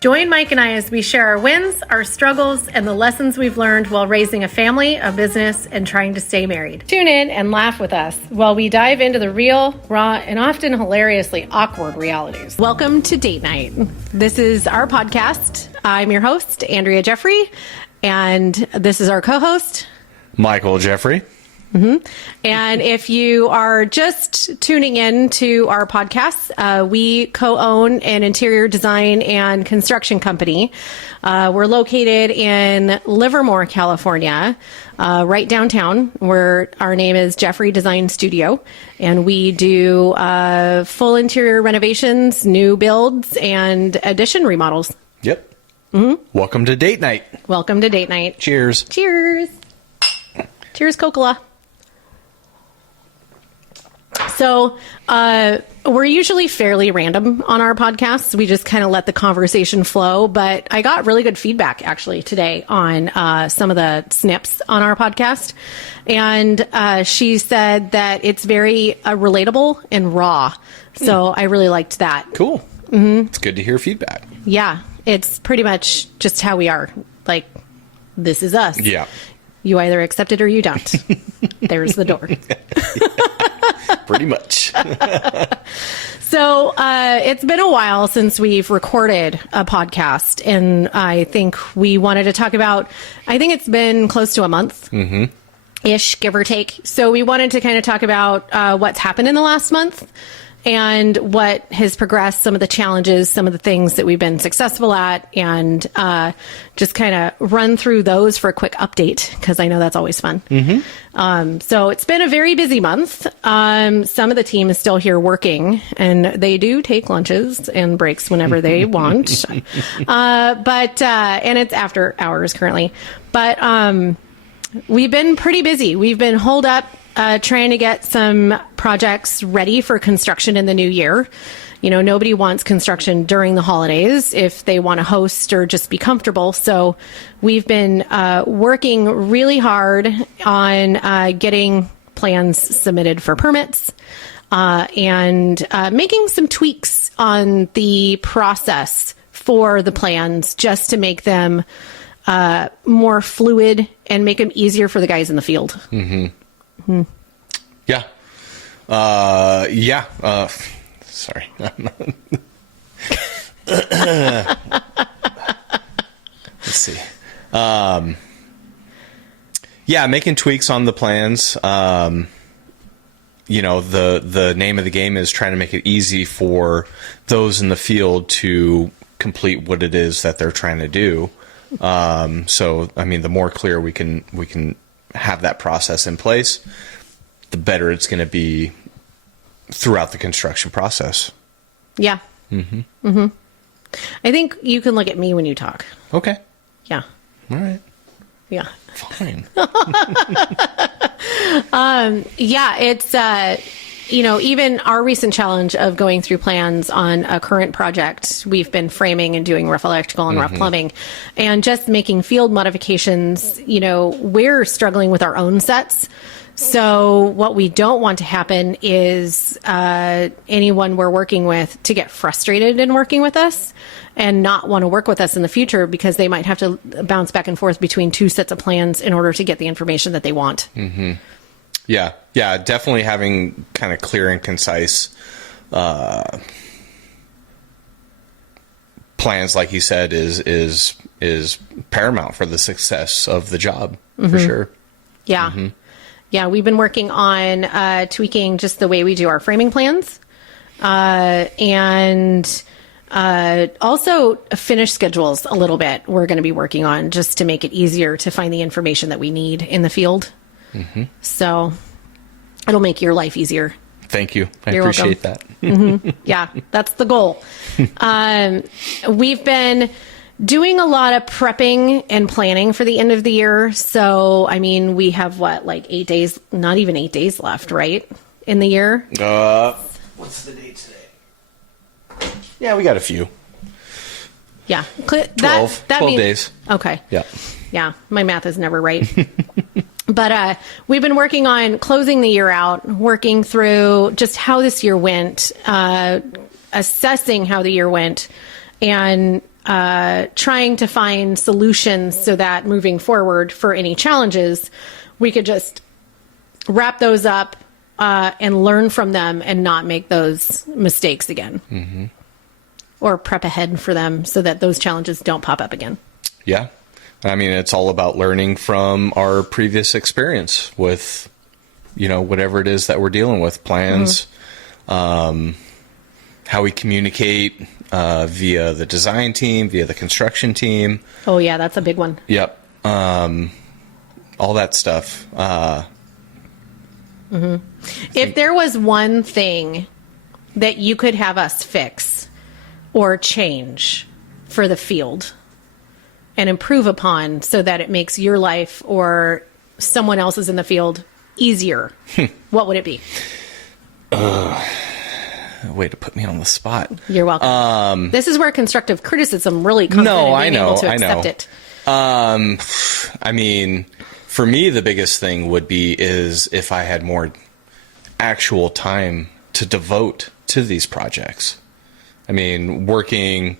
Join Mike and I as we share our wins, our struggles, and the lessons we've learned while raising a family, a business, and trying to stay married. Tune in and laugh with us while we dive into the real, raw, and often hilariously awkward realities. Welcome to Date Night. This is our podcast. I'm your host, Andrea Jeffery, and this is our co-host, Michael Jeffery. Mm-hmm. And if you are just tuning in to our podcast, we co-own an interior design and construction company. We're located in Livermore, California, right downtown, where our name is Jeffery Design Studio. And we do full interior renovations, new builds, and addition remodels. Yep. Mm-hmm. Welcome to Date Night. Welcome to Date Night. Cheers. Cheers. Cheers, Coca-Cola. So we're usually fairly random on our podcasts. We just kind of let the conversation flow. But I got really good feedback actually today on some of the snips on our podcast. And she said that it's very relatable and raw. So I really liked that. Cool. Mm-hmm. It's good to hear feedback. Yeah. It's pretty much just how we are. Like, this is us. Yeah. You either accept it or you don't. There's the door. Pretty much. So it's been a while since we've recorded a podcast, and I think we wanted to talk about, I think it's been close to a month. Mm-hmm. Ish, give or take. So we wanted to kind of talk about what's happened in the last month and what has progressed, some of the challenges, some of the things that we've been successful at, and just kind of run through those for a quick update, because I know that's always fun. Mm-hmm. So it's been a very busy month. Some of the team is still here working, and they do take lunches and breaks whenever they want. And it's after hours currently. But we've been pretty busy. We've been holed up trying to get some projects ready for construction in the new year. You know, nobody wants construction during the holidays if they want to host or just be comfortable. So we've been working really hard on getting plans submitted for permits and making some tweaks on the process for the plans just to make them more fluid and make them easier for the guys in the field. Mm-hmm. Yeah. Sorry. Let's see. Making tweaks on the plans. You know, the name of the game is trying to make it easy for those in the field to complete what it is that they're trying to do. So, I mean, the more clear we can have that process in place, the better it's going to be throughout the construction process. Yeah. Mm-hmm. Mm-hmm. I think you can look at me when you talk. Okay. Yeah. All right. Yeah. Fine. It's, even our recent challenge of going through plans on a current project, we've been framing and doing rough electrical and rough plumbing and just making field modifications. You know, we're struggling with our own sets. So what we don't want to happen is anyone we're working with to get frustrated in working with us and not want to work with us in the future because they might have to bounce back and forth between two sets of plans in order to get the information that they want. Mm-hmm. Yeah, definitely having kind of clear and concise plans, like you said, is paramount for the success of the job, for sure. Yeah. Mm-hmm. Yeah, we've been working on tweaking just the way we do our framing plans and also finish schedules a little bit. We're going to be working on just to make it easier to find the information that we need in the field. Mm-hmm. So it'll make your life easier. Thank you. I appreciate that. Mm-hmm. Yeah, that's the goal. We've been doing a lot of prepping and planning for the end of the year. So, I mean, we have 8 days, not even 8 days left, right? In the year? What's the date today? Yeah, we got a few. Yeah. 12 days. Okay. Yeah. Yeah. My math is never right. But we've been working on closing the year out, working through just how this year went, assessing how the year went, and trying to find solutions so that moving forward for any challenges, we could just wrap those up and learn from them and not make those mistakes again. Mm-hmm. Or prep ahead for them so that those challenges don't pop up again. Yeah. I mean, it's all about learning from our previous experience with, whatever it is that we're dealing with, plans, how we communicate via the design team, via the construction team. Oh, yeah, that's a big one. Yep. All that stuff. If there was one thing that you could have us fix or change for the field and improve upon so that it makes your life or someone else's in the field easier, what would it be? Way to put me on the spot. You're welcome. This is where constructive criticism really comes in and being able to accept it. I mean, for me, the biggest thing would be is if I had more actual time to devote to these projects. I mean, working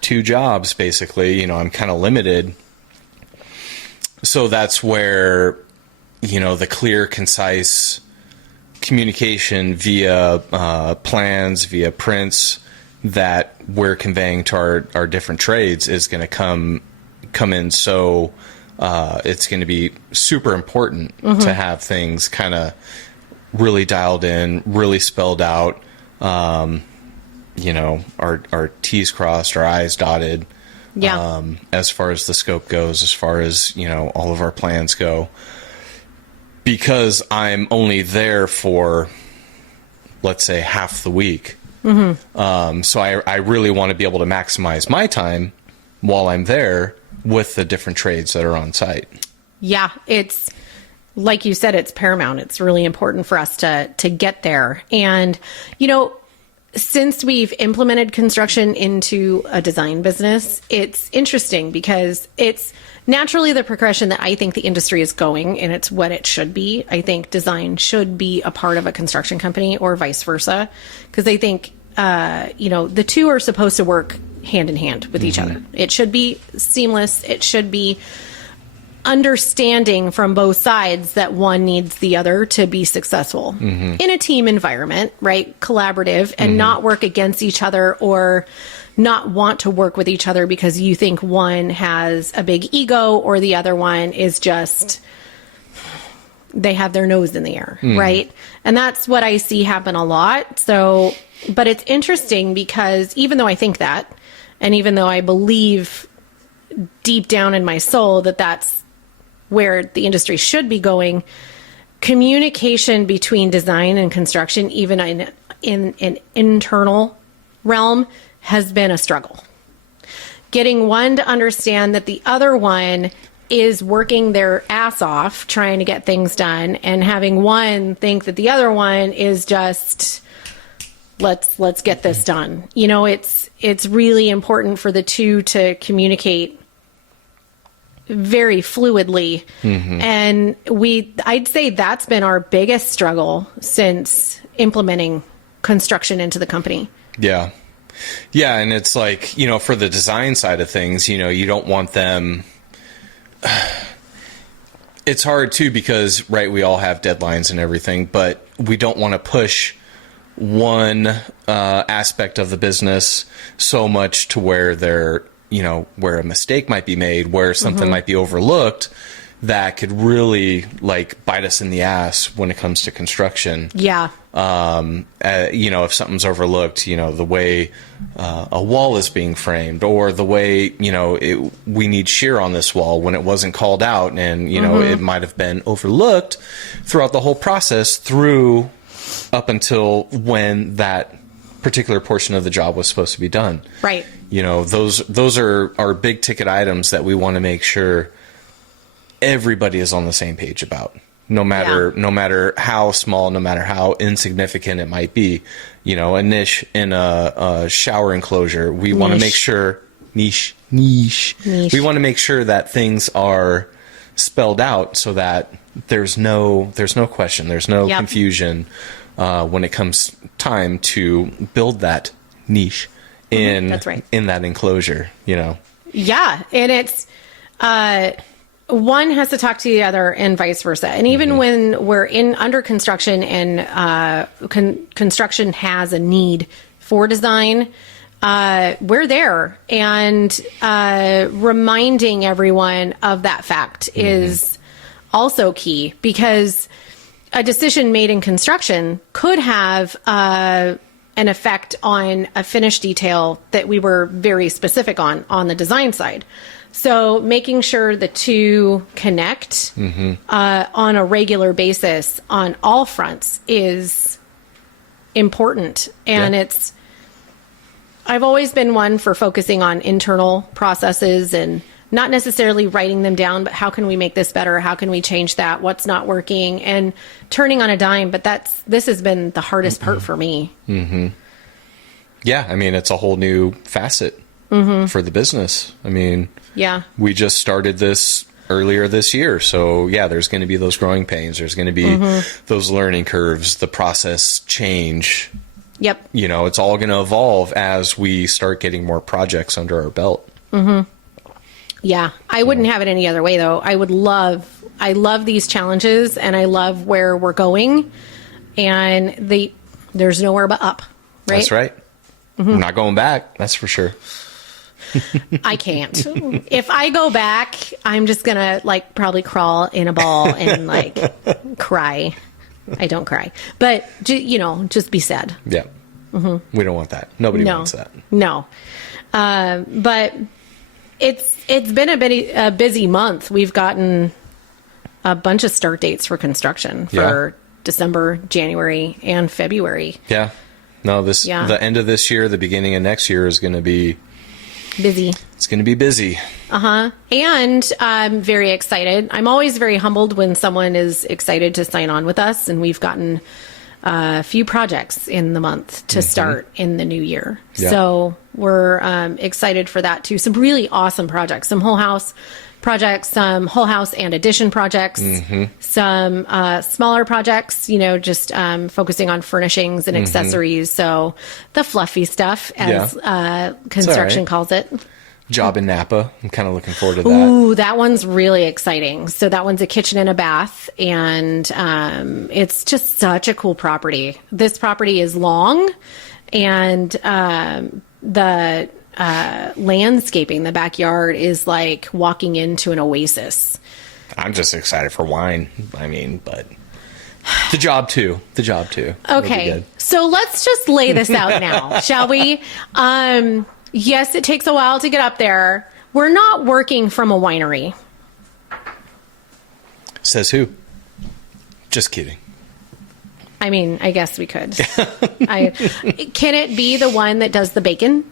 2 jobs, basically, I'm kind of limited. So that's where, the clear, concise communication via plans, via prints that we're conveying to our different trades is going to come in. So it's going to be super important to have things kind of really dialed in, really spelled out. Our T's crossed, our I's dotted. Yeah. As far as the scope goes, as far as, all of our plans go. Because I'm only there for, let's say, half the week. So I really want to be able to maximize my time while I'm there with the different trades that are on site. Yeah, it's like you said, it's paramount. It's really important for us to get there. And, since we've implemented construction into a design business, it's interesting because it's naturally the progression that I think the industry is going, and it's what it should be. I think design should be a part of a construction company or vice versa, because I think, the two are supposed to work hand in hand with each other. It should be seamless. It should be understanding from both sides that one needs the other to be successful in a team environment, right? Collaborative, and not work against each other or not want to work with each other because you think one has a big ego or the other one is just, they have their nose in the air, right? And that's what I see happen a lot. So, but it's interesting because even though I think that, and even though I believe deep down in my soul that that's where the industry should be going, communication between design and construction, even in an internal realm, has been a struggle. Getting one to understand that the other one is working their ass off trying to get things done, and having one think that the other one is just, let's get this done. It's really important for the two to communicate very fluidly. And I'd say that's been our biggest struggle since implementing construction into the company. Yeah. Yeah. And it's like, for the design side of things, you don't want them. It's hard too, because, right, we all have deadlines and everything, but we don't want to push one aspect of the business so much to where where a mistake might be made, where something might be overlooked that could really bite us in the ass when it comes to construction. Yeah. If something's overlooked, the way a wall is being framed, or the way, we need shear on this wall when it wasn't called out, and, it might have been overlooked throughout the whole process through up until when that particular portion of the job was supposed to be done. Right. Those are big ticket items that we want to make sure everybody is on the same page about. No matter how small, no matter how insignificant it might be. A niche in a shower enclosure, we want to make sure niche. We want to make sure that things are spelled out so that there's no question, there's no confusion when it comes time to build that niche in That's right. in that enclosure, you know. Yeah, and it's one has to talk to the other and vice versa. And even when we're under construction and construction has a need for design, we're there. And reminding everyone of that fact is also key, because a decision made in construction could have an effect on a finished detail that we were very specific on the design side. So making sure the two connect on a regular basis on all fronts is important. And I've always been one for focusing on internal processes and not necessarily writing them down, but how can we make this better? How can we change that? What's not working? And turning on a dime. But this has been the hardest part for me. Yeah, I mean, it's a whole new facet for the business. I mean, we just started this earlier this year. So, yeah, there's going to be those growing pains. There's going to be those learning curves, the process change. Yep. You know, it's all going to evolve as we start getting more projects under our belt. Yeah, I wouldn't have it any other way, though. I love these challenges, and I love where we're going. And there's nowhere but up, right? That's right. I'm not going back. That's for sure. I can't. If I go back, I'm just going to probably crawl in a ball and cry. I don't cry, but just be sad. Yeah. We don't want that. Nobody wants that. No. But it's been a busy month. We've gotten a bunch of start dates for construction for December, January, and February. Yeah. No, the end of this year, the beginning of next year is going to be busy. It's going to be busy. And I'm very excited. I'm always very humbled when someone is excited to sign on with us, and we've gotten a few projects in the month to start in the new year. Yeah. So we're excited for that too. Some really awesome projects, some whole house projects, some whole house and addition projects, some smaller projects, just focusing on furnishings and accessories. So the fluffy stuff, as construction calls it. Job in Napa. I'm kind of looking forward to that. Ooh, that one's really exciting. So that one's a kitchen and a bath, and it's just such a cool property. This property is long, and the landscaping, the backyard is like walking into an oasis. I'm just excited for wine. I mean, but the job too. Okay. So let's just lay this out now, shall we? Yes, it takes a while to get up there. We're not working from a winery. Says who? Just kidding. I mean, I guess we could. Can it be the one that does the bacon?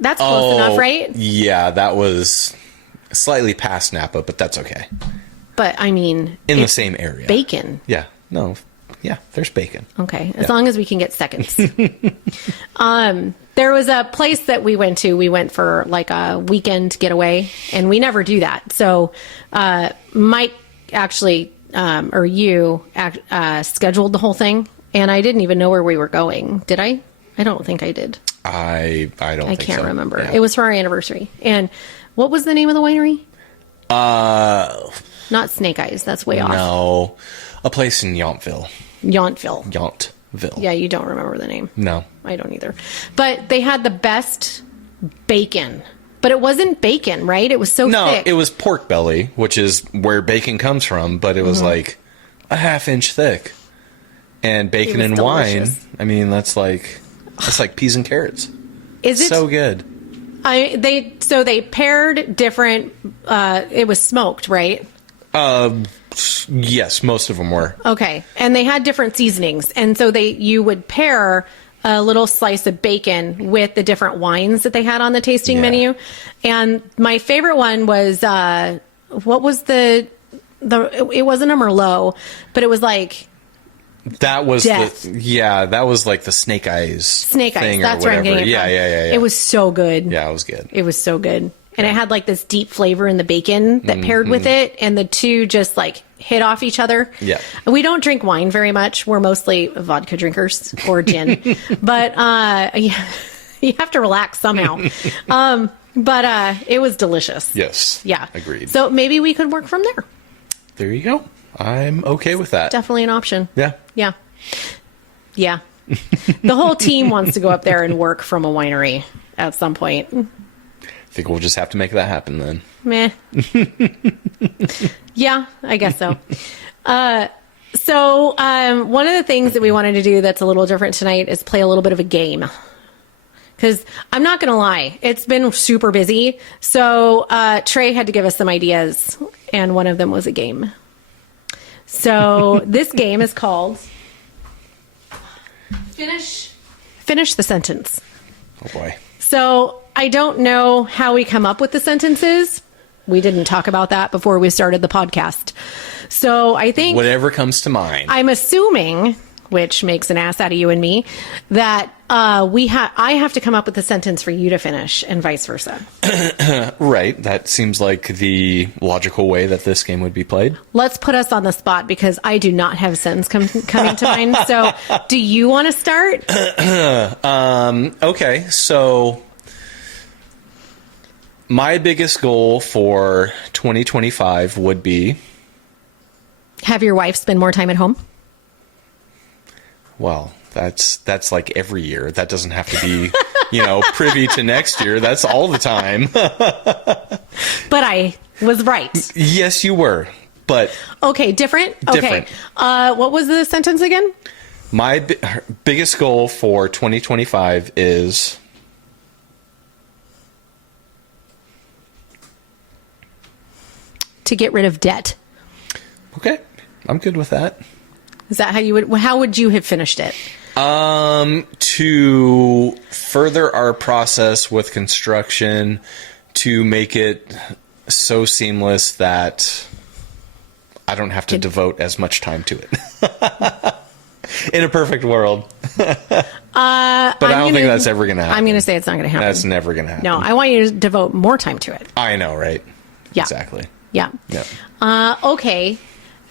That's close enough, right? Yeah, that was slightly past Napa, but that's okay. But I mean, in the same area. Bacon. Yeah. No. Yeah, there's bacon. Okay. As long as we can get seconds. There was a place that we went to. We went for a weekend getaway, and we never do that. So, Mike actually, or you scheduled the whole thing, and I didn't even know where we were going. Did I? I don't think I did. I don't think so. I can't remember. Yeah. It was for our anniversary. And what was the name of the winery? Not Snake Eyes. That's way off. No. A place in Yountville. Yountville. Yeah, you don't remember the name. No. I don't either. But they had the best bacon. But it wasn't bacon, right? It was so thick. No, it was pork belly, which is where bacon comes from, but it was like a half-inch thick. And bacon and delicious. wine, I mean, that's like peas and carrots. Is it? So good. They paired different, it was smoked, right? Yes, most of them were. Okay. And they had different seasonings. And so you would pair a little slice of bacon with the different wines that they had on the tasting menu. And my favorite one was, what was it wasn't a Merlot, but it was like, that was death. That was like the Snake Eyes. That's where I'm getting it from. Yeah. It was so good. Yeah, it was good. It was so good. And it had this deep flavor in the bacon that paired with it, and the two just hit off each other. Yeah. We don't drink wine very much. We're mostly vodka drinkers or gin. But You have to relax somehow. But it was delicious. Yes. Yeah. Agreed. So maybe we could work from there. There you go. I'm okay with that. Definitely an option. Yeah. Yeah. Yeah. The whole team wants to go up there and work from a winery at some point. I think we'll just have to make that happen then. Meh. Yeah, I guess so. So one of the things that we wanted to do that's a little different tonight is play a little bit of a game. Because I'm not going to lie, it's been super busy. So Trey had to give us some ideas, and one of them was a game. So this game is called Finish the Sentence. Oh, boy. So I don't know how we come up with the sentences. We didn't talk about that before we started the podcast. So I think... Whatever comes to mind. I'm assuming, which makes an ass out of you and me, that I have to come up with a sentence for you to finish and vice versa. Right. That seems like the logical way that this game would be played. Let's put us on the spot because I do not have a sentence coming to mind. So do you want to start? Okay. So my biggest goal for 2025 would be... Have your wife spend more time at home? Well, that's like every year. That doesn't have to be, privy to next year. That's all the time. But I was right. Yes, you were. But okay, different. Different. Okay. What was the sentence again? My biggest goal for 2025 is to get rid of debt. okay. I'm good with that. Is that how would you have finished it? To further our process with construction, to make it so seamless that I don't have to devote as much time to it. In a perfect world. But I don't think that's ever going to happen. I'm going to say it's not going to happen. That's never going to happen. No, I want you to devote more time to it. I know, right? Yeah. Exactly. Yeah. Yeah. Okay.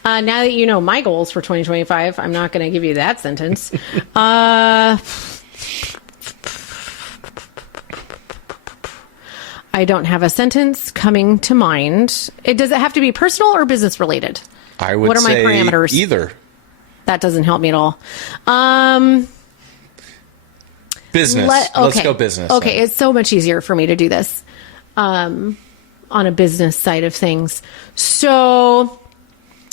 Now that you know my goals for 2025, I'm not going to give you that sentence. I don't have a sentence coming to mind. Does it have to be personal or business related? I would What are my say parameters? either. That doesn't help me at all. Business. Let's go business. Okay, then. it's so much easier for me to do this on a business side of things. So,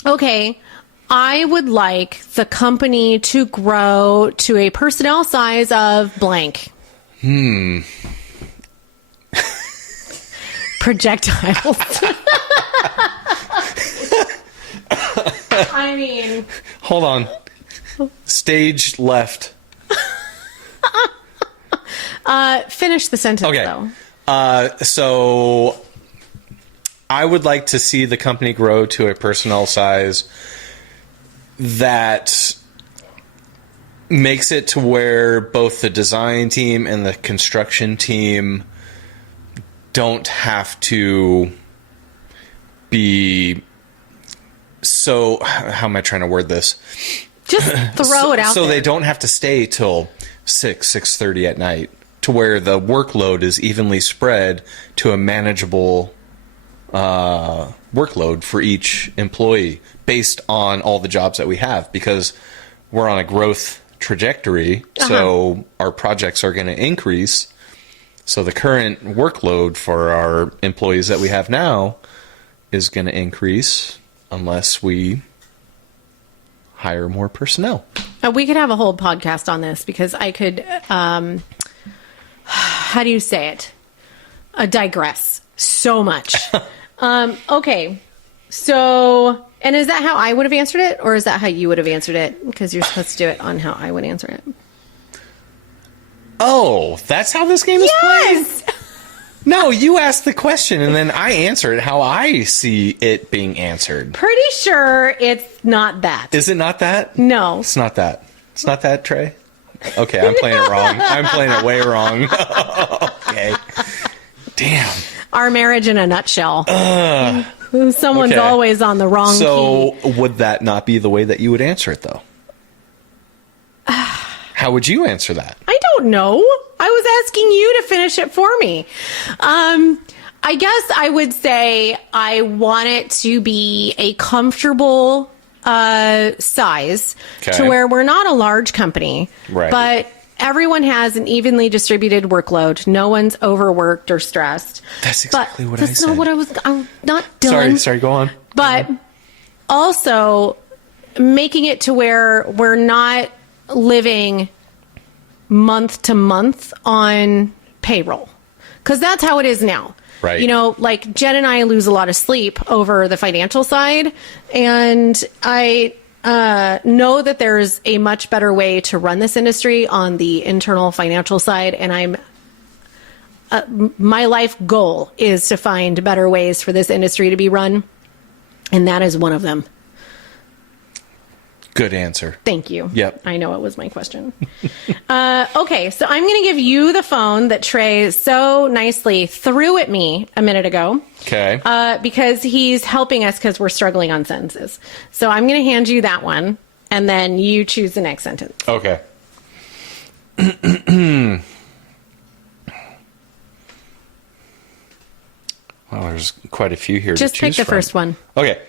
okay, I would like the company to grow to a personnel size of blank. Projectiles. I mean... Hold on. Stage left. Finish the sentence, Okay. though. So I would like to see the company grow to a personnel size that makes it to where both the design team and the construction team don't have to be so... How am I trying to word this? Just throw it out So there. they don't have to stay till 6:30 at night, to where the workload is evenly spread to a manageable workload for each employee based on all the jobs that we have, because we're on a growth trajectory. So our projects are going to increase. So the current workload for our employees that we have now is going to increase unless we hire more personnel. We could have a whole podcast on this because I could, how do you say it? Digress so much. Okay. So, and is that how I would have answered it, or is that how you would have answered it? Because you're supposed to do it on how I would answer it. Oh, that's how this game is played? Yes! No, you asked the question and then I answer it how I see it being answered. Pretty sure it's not that. Is it not that? No. It's not that. It's not that, Trey? Okay, I'm playing it wrong. I'm playing it way wrong. Okay. Damn. Our marriage in a nutshell. Someone's Okay. always on the wrong key. So would that not be the way that you would answer it, though? How would you answer that? I don't know. I was asking you to finish it for me. I guess I would say I want it to be a comfortable size to where we're not a large company, right, but everyone has an evenly distributed workload. No one's overworked or stressed. That's exactly what I said. That's not what I'm not done. Sorry, go on. But also making it to where we're not living month to month on payroll. Because that's how it is now. Right. You know, like Jen and I lose a lot of sleep over the financial side. And I know that there's a much better way to run this industry on the internal financial side. And my life goal is to find better ways for this industry to be run. And that is one of them. Good answer. Thank you. Yep. I know it was my question. Okay, so I'm going to give you the phone that Trey so nicely threw at me a minute ago. Okay. Because he's helping us because we're struggling on sentences. So I'm going to hand you that one, and then you choose the next sentence. Okay. Well, there's quite a few here. Just to choose pick the from. first one. Okay.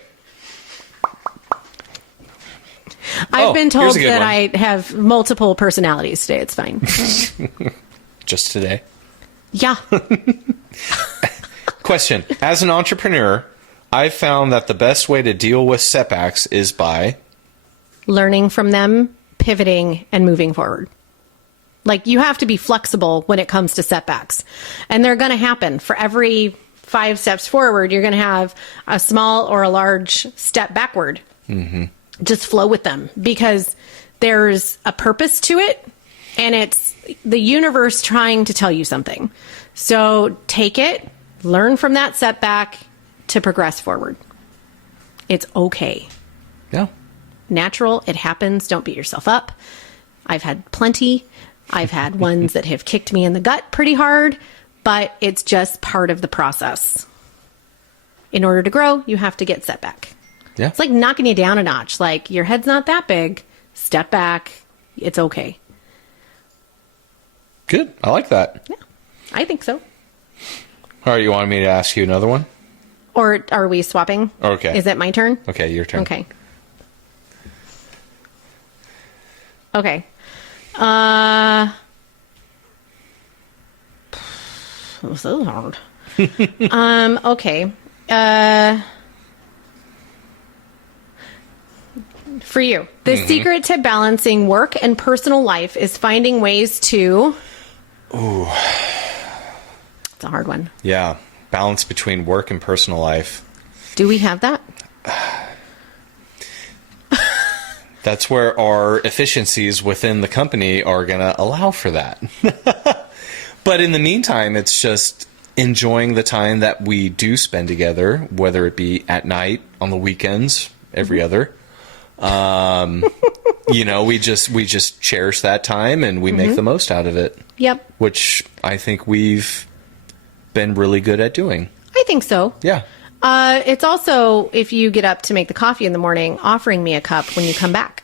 I've been told that one. I have multiple personalities today. It's fine. Just today. Yeah. Question. As an entrepreneur, I've found that the best way to deal with setbacks is by learning from them, pivoting, and moving forward. Like, you have to be flexible when it comes to setbacks. And they're going to happen. For every 5 steps forward, you're going to have a small or a large step backward. Mm-hmm. Just flow with them, because there's a purpose to it, and it's the universe trying to tell you something. So take it, learn from that setback to progress forward. It's okay. Yeah. Natural. It happens. Don't beat yourself up. I've had plenty. I've had ones that have kicked me in the gut pretty hard, but it's just part of the process. In order to grow, you have to get set back. Yeah. It's like knocking you down a notch. Like, your head's not that big. Step back. It's okay. Good. I like that. Yeah, I think so. All right. You want me to ask you another one? Or are we swapping? Okay. Is it my turn? Okay, your turn. Okay. Okay. This is hard. Okay. For you, the secret to balancing work and personal life is finding ways to... Ooh. It's a hard one. Yeah. Balance between work and personal life. Do we have that? That's where our efficiencies within the company are going to allow for that. But in the meantime, it's just enjoying the time that we do spend together, whether it be at night, on the weekends, every other. You know, we just cherish that time, and we make the most out of it. Yep. Which I think we've been really good at doing. I think so. Yeah. It's also, if you get up to make the coffee in the morning, offering me a cup when you come back.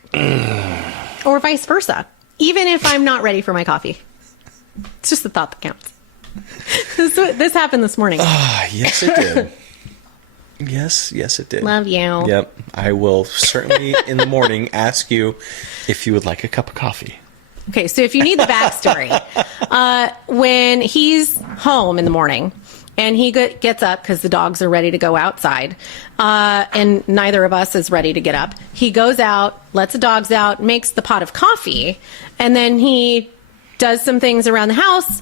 Or vice versa. Even if I'm not ready for my coffee. It's just the thought that counts. This happened this morning. Yes, it did. Yes, it did. Love you. Yep. I will certainly in the morning ask you if you would like a cup of coffee. Okay, so if you need the backstory, when he's home in the morning and he gets up because the dogs are ready to go outside, and neither of us is ready to get up, he goes out, lets the dogs out, makes the pot of coffee, and then he does some things around the house,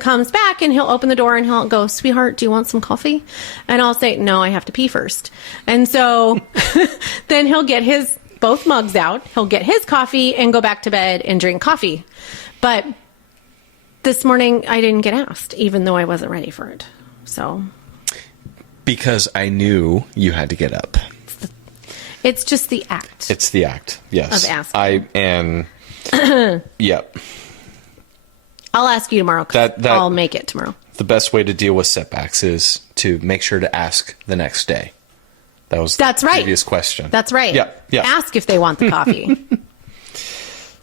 comes back, and he'll open the door and he'll go, "Sweetheart, do you want some coffee?" And I'll say, "No, I have to pee first." And so then he'll get his both mugs out, he'll get his coffee and go back to bed and drink coffee. But this morning I didn't get asked, even though I wasn't ready for it. So because I knew you had to get up. It's just the act. It's the act, yes. Of asking. Yep. I'll ask you tomorrow, because I'll make it tomorrow. The best way to deal with setbacks is to make sure to ask the next day. That's right. Previous question. That's right. Yeah. Ask if they want the coffee.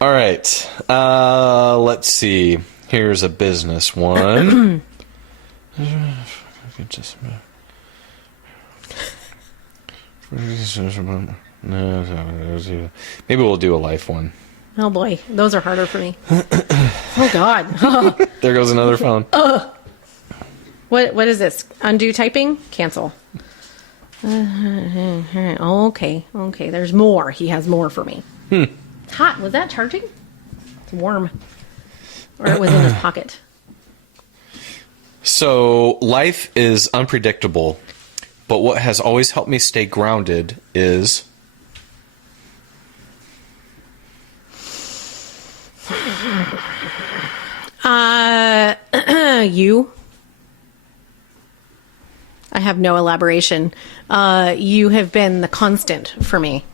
All right. Let's see. Here's a business one. Maybe we'll do a life one. Oh boy, those are harder for me. Oh God. There goes another phone. What is this? Undo typing? Cancel. Okay. There's more. He has more for me. It's hot. Was that charging? It's warm. Or it was in his pocket. So life is unpredictable, but what has always helped me stay grounded is... You. I have no elaboration. You have been the constant for me.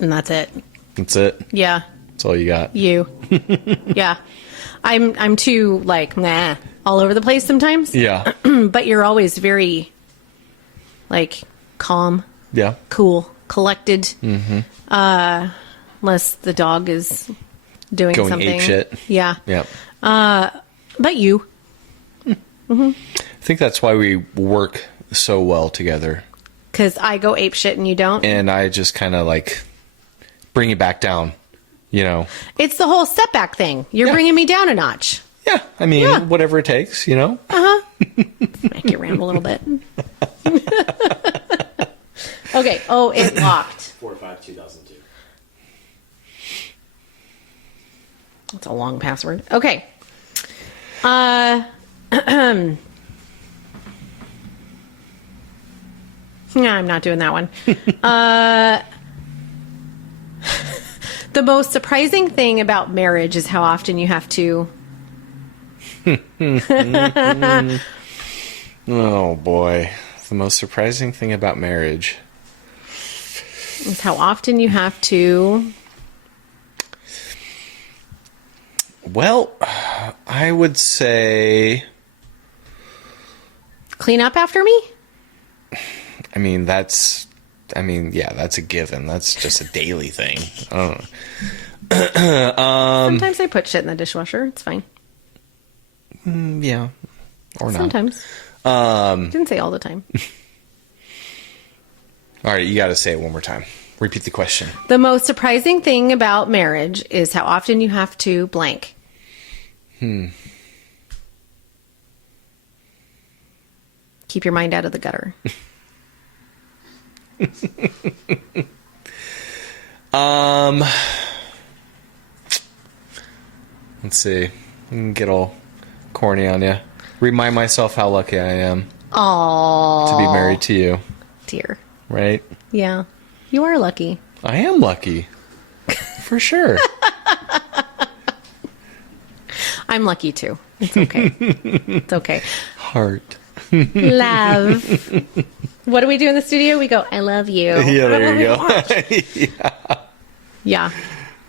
And that's it. That's it? Yeah. That's all you got? You. Yeah. I'm too, like, nah, all over the place sometimes. Yeah. But you're always very, like, calm. Yeah. Cool. Collected. Mm-hmm. Unless the dog is doing Going something. ape shit. Yeah. Yep. But you. I think that's why we work so well together. Because I go ape shit and you don't? And I just kind of, like, bring it back down, you know? It's the whole setback thing. You're bringing me down a notch. Yeah. I mean, whatever it takes, you know? Make you ramble a little bit. Okay. Oh, it locked. 4/5/2002. That's a long password. Okay. Yeah, I'm not doing that one. The most surprising thing about marriage is how often you have to... Oh, boy. The most surprising thing about marriage. Is how often you have to... Well, I would say... Clean up after me? that's a given. That's just a daily thing. I don't know. Sometimes I put shit in the dishwasher. It's fine. Yeah. Or not. Sometimes. Didn't say all the time. All right, you got to say it one more time. Repeat the question. The most surprising thing about marriage is how often you have to blank. Keep your mind out of the gutter. Let's see. I can get all corny on you. Remind myself how lucky I am Aww. to be married to you. Dear. Right? Yeah. You are lucky. I am lucky. For sure. I'm lucky too. It's okay. It's okay. Heart. Love. What do we do in the studio? We go, I love you. Yeah, there you go. Yeah.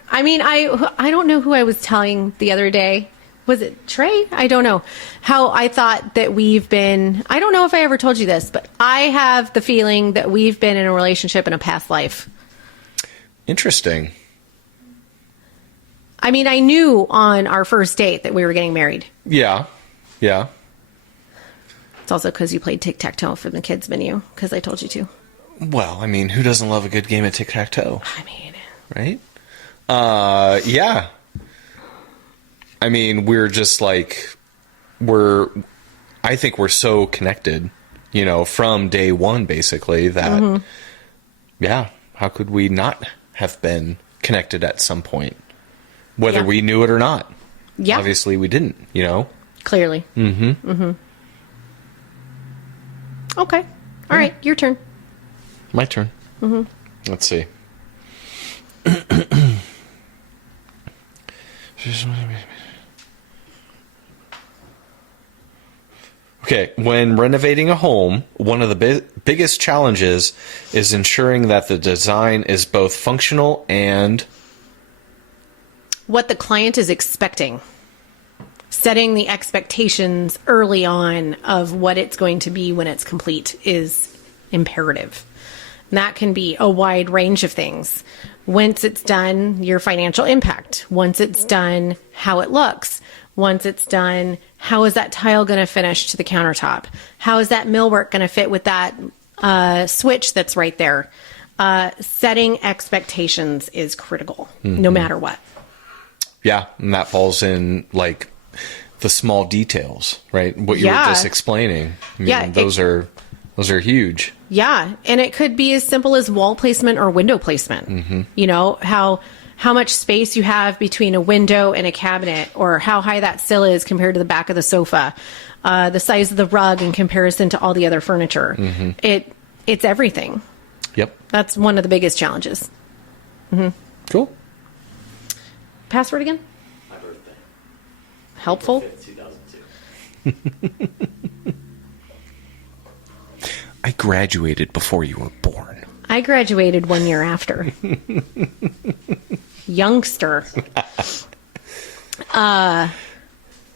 I mean, I don't know who I was telling the other day. Was it Trey? I don't know. How I thought that we've been, I don't know if I ever told you this, but I have the feeling that we've been in a relationship in a past life. Interesting. I mean, I knew on our first date that we were getting married. Yeah. Yeah. It's also because you played tic-tac-toe for the kids' menu, because I told you to. Well, I mean, who doesn't love a good game of tic-tac-toe? I mean... Right? Yeah. I mean, we're just like, I think we're so connected, you know, from day one, basically, that, yeah, how could we not have been connected at some point? Whether we knew it or not. Yeah. Obviously, we didn't, you know? Clearly. Okay. All right, your turn. My turn. Let's see. Okay, when renovating a home, one of the biggest challenges is ensuring that the design is both functional and... What the client is expecting. Setting the expectations early on of what it's going to be when it's complete is imperative. And that can be a wide range of things. Once it's done, your financial impact. Once it's done, how it looks. Once it's done, how is that tile going to finish to the countertop? How is that millwork going to fit with that switch that's right there? Setting expectations is critical, no matter what. Yeah, and that falls in like the small details, right? What you were just explaining. I mean, those are huge. Yeah, and it could be as simple as wall placement or window placement. You know, how much space you have between a window and a cabinet, or how high that sill is compared to the back of the sofa, the size of the rug in comparison to all the other furniture. It's everything. Yep. That's one of the biggest challenges. Cool. Password again? My birthday. Helpful? April 5th, 2002. I graduated before you were born. I graduated 1 year after. Youngster. I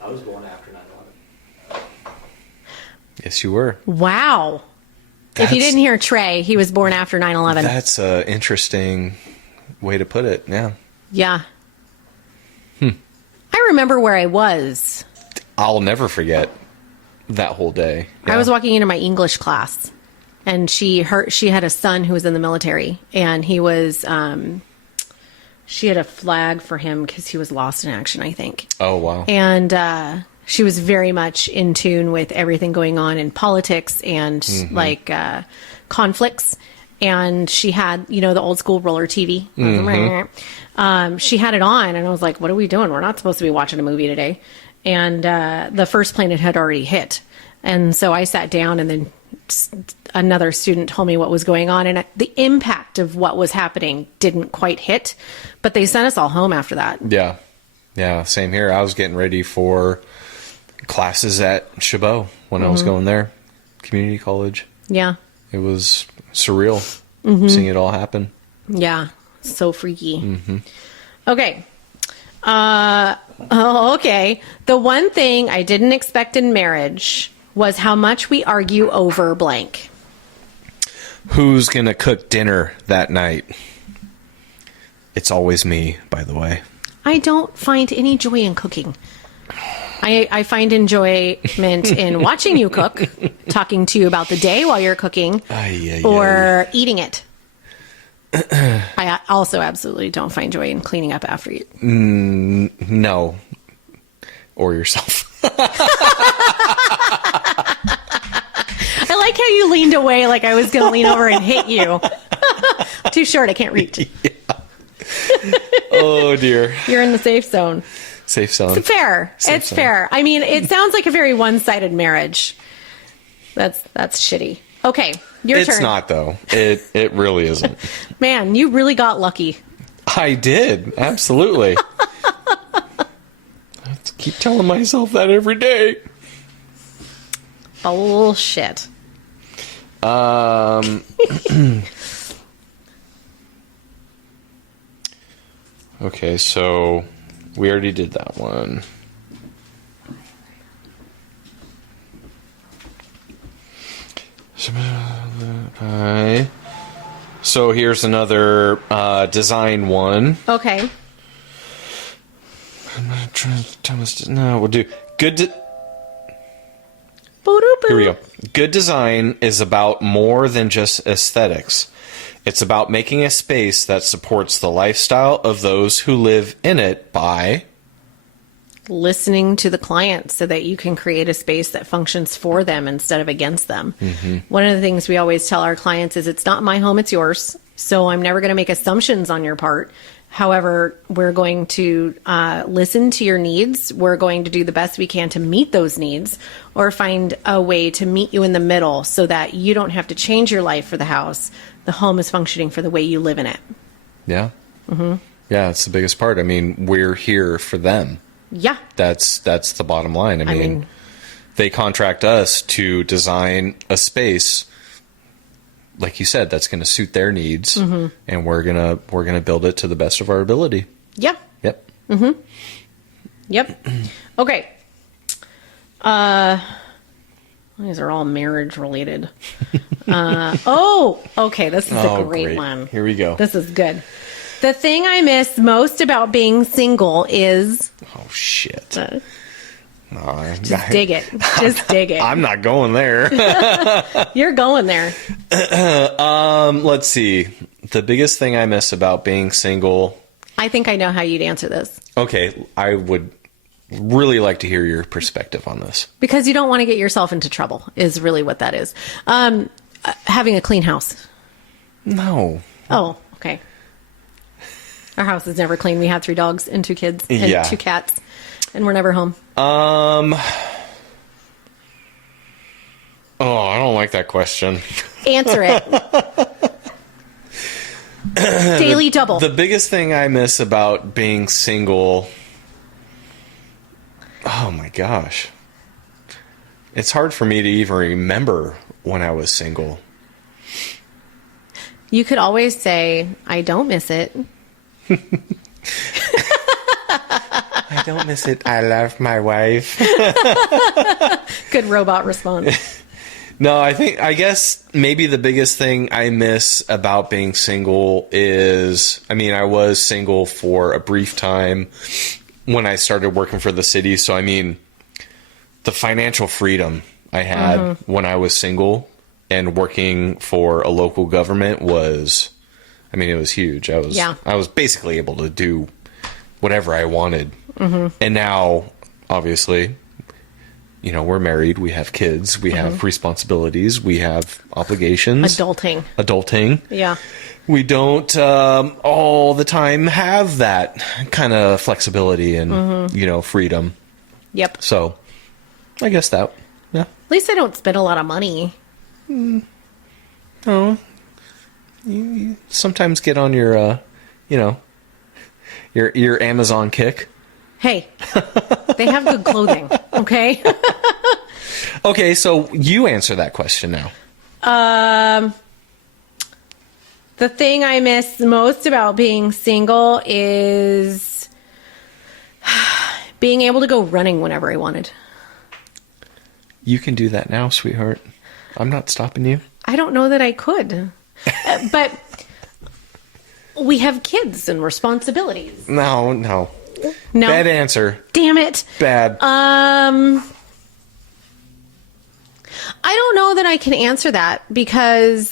was born after 9/11. Yes, you were. Wow. If you didn't hear Trey, he was born after 9/11. That's an interesting way to put it. Yeah. Yeah. I remember where I was. I'll never forget that whole day. Yeah. I was walking into my English class, and she had a son who was in the military, and he was she had a flag for him because he was lost in action, I think. Oh, wow. And she was very much in tune with everything going on in politics and like conflicts. And she had, you know, the old school roller TV. She had it on, and I was like, what are we doing? We're not supposed to be watching a movie today. And the first planet had already hit. And so I sat down, and then another student told me what was going on. And the impact of what was happening didn't quite hit. But they sent us all home after that. Yeah. Yeah, same here. I was getting ready for classes at Chabot when I was going there. Community college. Yeah. It was surreal seeing it all happen. Yeah. So freaky. Okay. Okay. The one thing I didn't expect in marriage was how much we argue over blank. Who's going to cook dinner that night? It's always me, by the way. I don't find any joy in cooking. I find enjoyment in watching you cook, talking to you about the day while you're cooking, or eating it. I also absolutely don't find joy in cleaning up after you. No. Or yourself. I like how you leaned away like I was going to lean over and hit you. Too short, I can't reach. Oh, dear. You're in the safe zone. Safe zone. It's fair. It's fair. I mean, it sounds like a very one-sided marriage. That's shitty. Okay, your turn. It's not, though. It really isn't. Man, you really got lucky. I did. Absolutely. I have to keep telling myself that every day. Bullshit. Okay, so we already did that one. So here's another design one. Okay. I'm not trying to tell us. No, we'll do good. Here we go. Good design is about more than just aesthetics. It's about making a space that supports the lifestyle of those who live in it by listening to the client so that you can create a space that functions for them instead of against them. One of the things we always tell our clients is it's not my home, it's yours. So I'm never going to make assumptions on your part. However, we're going to listen to your needs. We're going to do the best we can to meet those needs or find a way to meet you in the middle so that you don't have to change your life for the house. The home is functioning for the way you live in it. Yeah. Yeah, that's the biggest part. I mean, we're here for them. Yeah. That's the bottom line. I mean, they contract us to design a space, like you said, that's going to suit their needs, and we're gonna build it to the best of our ability. Yeah. Yep. Yep. Okay. These are all marriage related. Okay. This is a great one. Here we go. This is good. The thing I miss most about being single is... Oh, shit. Just dig it. Just dig it. I'm not going there. You're going there. Let's see. The biggest thing I miss about being single... I think I know how you'd answer this. Okay, I would really like to hear your perspective on this. Because you don't want to get yourself into trouble is really what that is. Having a clean house. No. Oh, okay. Our house is never clean. We have 3 dogs and 2 kids and 2 cats, and we're never home. Oh, I don't like that question. Answer it. Daily double. The biggest thing I miss about being single... Oh my gosh. It's hard for me to even remember when I was single. You could always say, I don't miss it. I don't miss it. I love my wife. Good robot response. No, I guess maybe the biggest thing I miss about being single is, I mean, I was single for a brief time when I started working for the city. So, I mean, the financial freedom I had when I was single and working for a local government was, I mean, it was huge. I was basically able to do whatever I wanted. And now, obviously, you know, we're married, we have kids, we have responsibilities, we have obligations. Adulting. Yeah. We don't all the time have that kind of flexibility and, you know, freedom. Yep. So, I guess that, yeah. At least I don't spend a lot of money. Oh. You sometimes get on your, you know, your Amazon kick. Hey, they have good clothing, okay? Okay, so you answer that question now. The thing I miss most about being single is being able to go running whenever I wanted. You can do that now, sweetheart. I'm not stopping you. I don't know that I could. But we have kids and responsibilities. No. No. Bad answer. Damn it. Bad. I don't know that I can answer that because,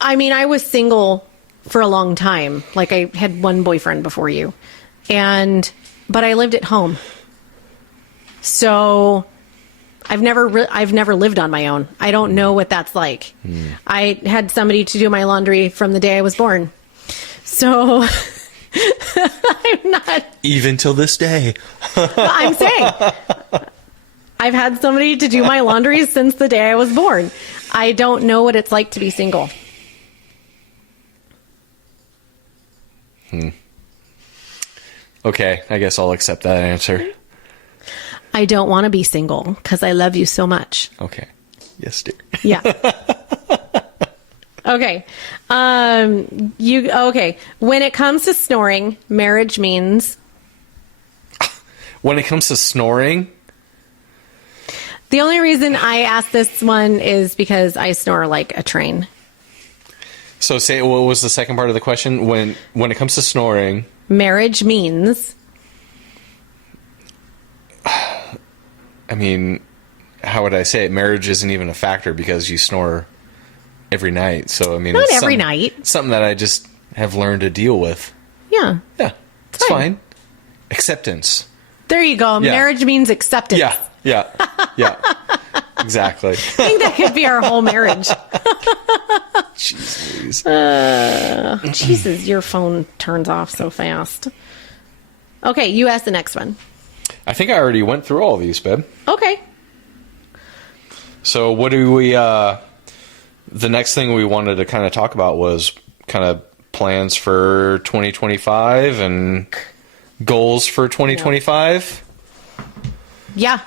I mean, I was single for a long time. Like, I had one boyfriend before you. But I lived at home. So I've never lived on my own. I don't know what that's like. I had somebody to do my laundry from the day I was born. So I'm not... Even till this day. I'm saying I've had somebody to do my laundry since the day I was born. I don't know what it's like to be single. Okay, I guess I'll accept that answer. I don't want to be single because I love you so much. Okay. Yes, dear. Yeah. Okay. Okay. When it comes to snoring, marriage means... When it comes to snoring... The only reason I asked this one is because I snore like a train. So say, what was the second part of the question? When it comes to snoring... Marriage means... I mean, how would I say it? Marriage isn't even a factor because you snore every night. So, I mean... Not every night. Something that I just have learned to deal with. Yeah. Yeah. It's fine. Acceptance. There you go. Yeah. Marriage means acceptance. Yeah. Exactly. I think that could be our whole marriage. Jeez Louise. Jesus, your phone turns off so fast. Okay, you ask the next one. I think I already went through all of these, babe. Okay. So what do we... the next thing we wanted to kind of talk about was kind of plans for 2025 and goals for 2025. Yeah.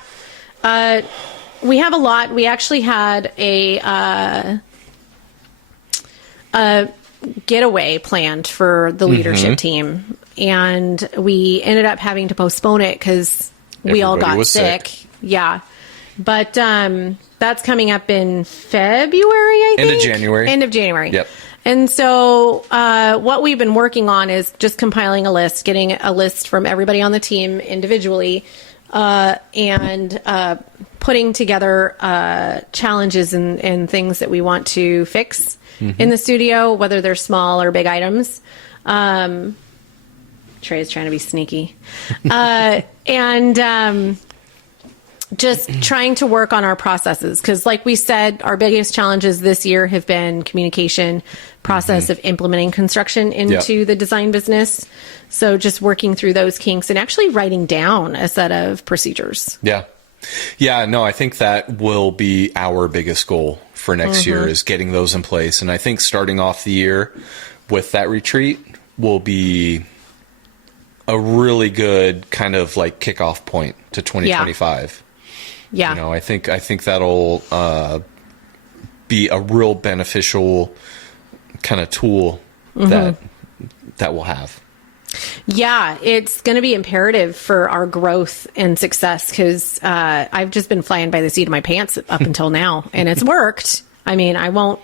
We have a lot. We actually had a getaway planned for the leadership team, and we ended up having to postpone it because we all got sick. Yeah. But that's coming up in February, I think. End of January. End of January. Yep. And so what we've been working on is just compiling a list, getting a list from everybody on the team individually, and putting together challenges and things that we want to fix in the studio, whether they're small or big items. Trey's trying to be sneaky. And just trying to work on our processes. Because like we said, our biggest challenges this year have been communication, process of implementing construction into the design business. So just working through those kinks and actually writing down a set of procedures. Yeah. Yeah, no, I think that will be our biggest goal for next year is getting those in place. And I think starting off the year with that retreat will be a really good kind of like kickoff point to 2025. Yeah. You know, I think that'll be a real beneficial kind of tool that we'll have. Yeah, it's going to be imperative for our growth and success because I've just been flying by the seat of my pants up until now, and it's worked. I mean, I won't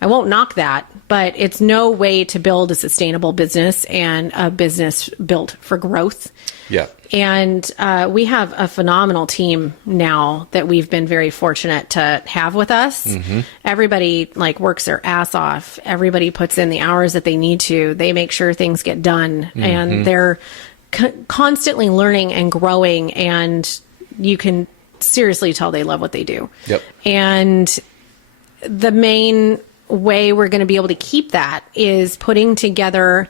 knock that, but it's no way to build a sustainable business and a business built for growth. Yeah. And we have a phenomenal team now that we've been very fortunate to have with us. Everybody like works their ass off. Everybody puts in the hours that they need to. They make sure things get done, and they're constantly learning and growing. And you can seriously tell they love what they do. Yep. And the main way we're going to be able to keep that is putting together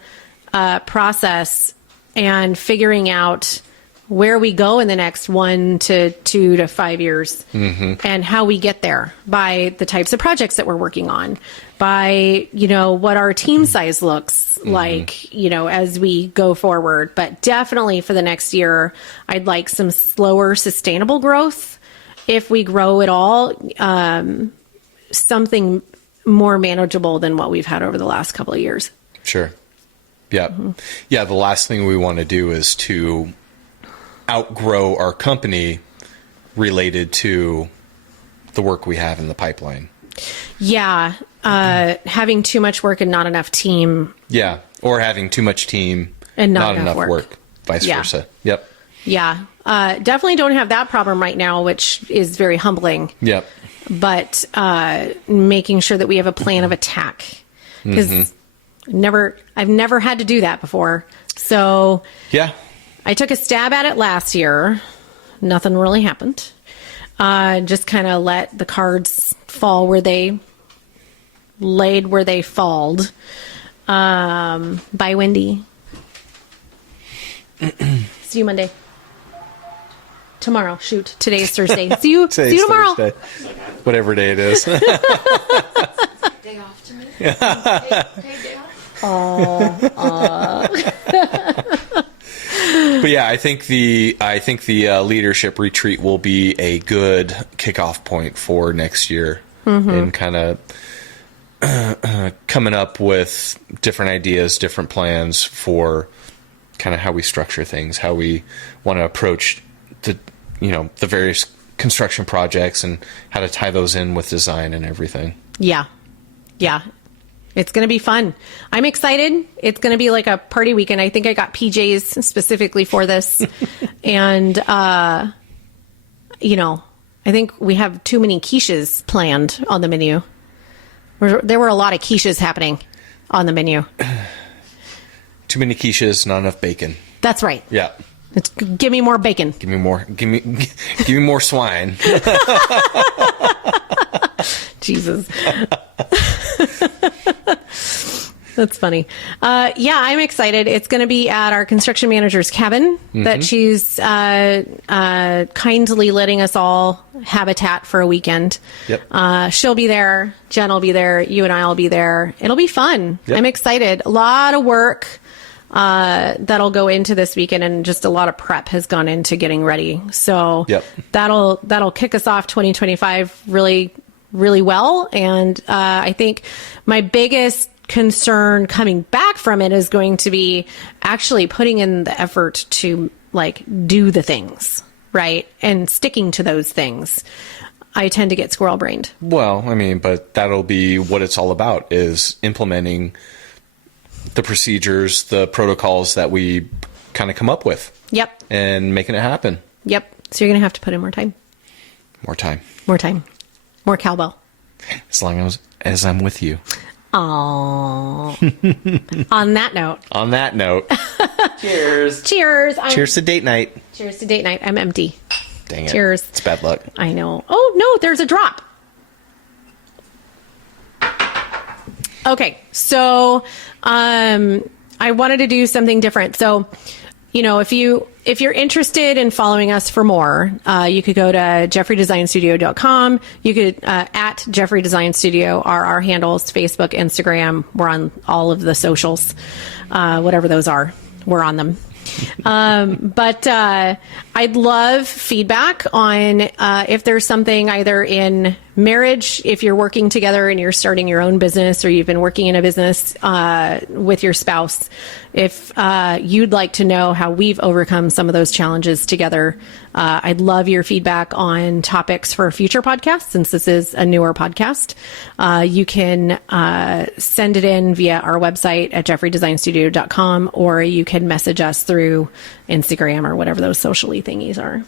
a process and figuring out where we go in the next 1 to 2 to 5 years and how we get there by the types of projects that we're working on, by, you know, what our team size looks like, you know, as we go forward. But definitely for the next year, I'd like some slower, sustainable growth. If we grow at all, something more manageable than what we've had over the last couple of years. Sure. Yeah. Yeah. The last thing we want to do is to outgrow our company related to the work we have in the pipeline. Yeah. Having too much work and not enough team. Yeah. Or having too much team and not enough work. Vice versa. Yep. Yeah. Definitely don't have that problem right now, which is very humbling. Yep. But making sure that we have a plan of attack, because I've never had to do that before. So yeah, I took a stab at it last year. Nothing really happened. Just kind of let the cards fall where they laid, where they falled. Bye, Wendy. See you Monday. Tomorrow. Shoot. Today is Thursday. See you tomorrow. Thursday. Whatever day it is. Day off to me. Day off. But yeah, I think the leadership retreat will be a good kickoff point for next year, and kind of coming up with different ideas, different plans for kind of how we structure things, how we want to approach the various construction projects and how to tie those in with design and everything. Yeah. Yeah. It's going to be fun. I'm excited. It's going to be like a party weekend. I think I got PJs specifically for this. And, I think we have too many quiches planned on the menu. There were a lot of quiches happening on the menu. Too many quiches, not enough bacon. That's right. Yeah. Give me more bacon. Give me more. Give me more swine. Jesus. That's funny. Yeah, I'm excited. It's going to be at our construction manager's cabin that she's kindly letting us all habitat for a weekend. Yep. She'll be there. Jen will be there. You and I will be there. It'll be fun. Yep. I'm excited. A lot of work that'll go into this weekend, and just a lot of prep has gone into getting ready. So yep. that'll kick us off 2025 really, really well. And I think my biggest concern coming back from it is going to be actually putting in the effort to like do the things right and sticking to those things. I tend to get squirrel brained. Well, I mean, but that'll be what it's all about, is implementing the procedures, the protocols that we kind of come up with. Yep. And making it happen. Yep. So you're going to have to put in more time. More time. More time. More cowbell. As long as I'm with you. Aww. On that note. On that note. Cheers. Cheers. Cheers to date night. Cheers to date night. I'm empty. Dang it. Cheers. It's bad luck. I know. Oh, no, there's a drop. Okay. So, I wanted to do something different. So, if you're interested in following us for more, you could go to jeffreydesignstudio.com. You could, at Jeffrey Design Studio are our handles, Facebook, Instagram. We're on all of the socials, whatever those are, we're on them. But I'd love feedback on if there's something either in marriage, if you're working together and you're starting your own business, or you've been working in a business with your spouse. If you'd like to know how we've overcome some of those challenges together, I'd love your feedback on topics for future podcasts, since this is a newer podcast. You can send it in via our website at jeffreydesignstudio.com, or you can message us through Instagram or whatever those socially thingies are.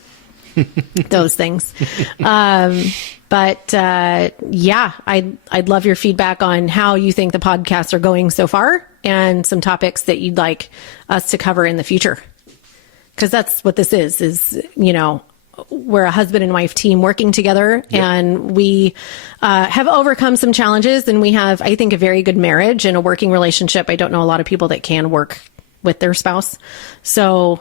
Those things. But yeah, I'd love your feedback on how you think the podcasts are going so far, and some topics that you'd like us to cover in the future. Because that's what this is, we're a husband and wife team working together, and we have overcome some challenges, and we have, I think, a very good marriage and a working relationship. I don't know a lot of people that can work with their spouse. So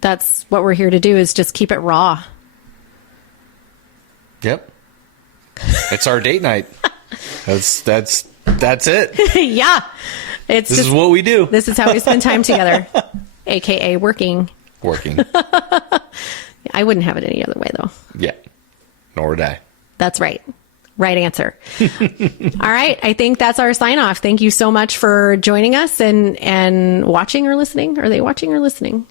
that's what we're here to do, is just keep it raw. Yep. It's our date night. That's it. Yeah. This is what we do. This is how we spend time together, AKA working. Working. I wouldn't have it any other way, though. Yeah. Nor would I. That's right. Right answer. All right. I think that's our sign off. Thank you so much for joining us and watching or listening. Are they watching or listening?